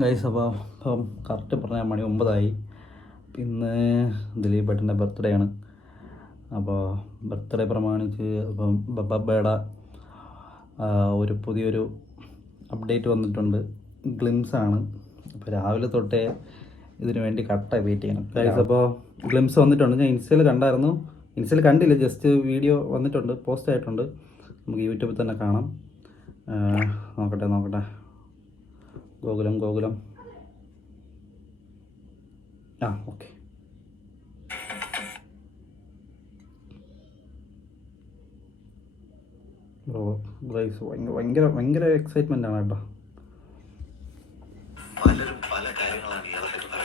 Guys അപ്പോൾ ഇപ്പം correct പറഞ്ഞാൽ മണി 9 ഇന്ന് ദിലീപ് ഏട്ടൻ്റെ ബർത്ത്ഡേ ആണ്. അപ്പോൾ ബർത്ത്ഡേ പ്രമാണിച്ച് അപ്പം ബബ്ബയുടെ ഒരു പുതിയൊരു അപ്ഡേറ്റ് വന്നിട്ടുണ്ട്. ഗ്ലിംസ് ആണ്. അപ്പോൾ രാവിലെ തൊട്ടേ ഇതിനു വേണ്ടി കട്ടായി വെയിറ്റ് ചെയ്യണം ഗൈസ്. അപ്പോൾ ഗ്ലിംസ് വന്നിട്ടുണ്ട്. ഞാൻ ഇൻസ്റ്റയിൽ കണ്ടായിരുന്നു. ഇൻസ്റ്റയിൽ കണ്ടില്ല, ജസ്റ്റ് വീഡിയോ വന്നിട്ടുണ്ട്, പോസ്റ്റ് ആയിട്ടുണ്ട്. നമുക്ക് യൂട്യൂബിൽ തന്നെ കാണാം. നോക്കട്ടെ ഗോകുലം ഓക്കെ. ബ്രോ ഗൈസ് ഭയങ്കര എക്സൈറ്റ്മെൻ്റ് ആണ് കേട്ടോ. പലരും പല കാര്യങ്ങളാണ് ഇയാളെ പറയുന്നത്.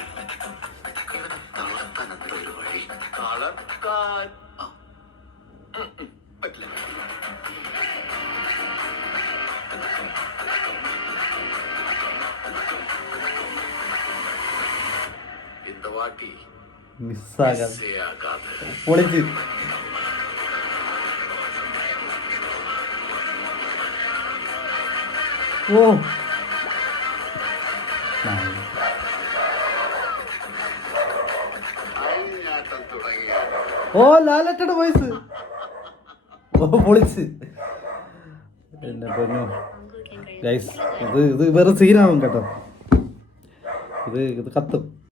പറ്റില്ല. இந்த வாட்டி മിസ് ആകാതെ പൊളിച്ച്. ലാലറ്റയുടെ വോയിസ് പൊളിച്ച്. എന്റെ പൊന്നോ ഗൈസ്, ഇത് വേറെ സീനാവും കേട്ടോ. ഇത് കത്തും.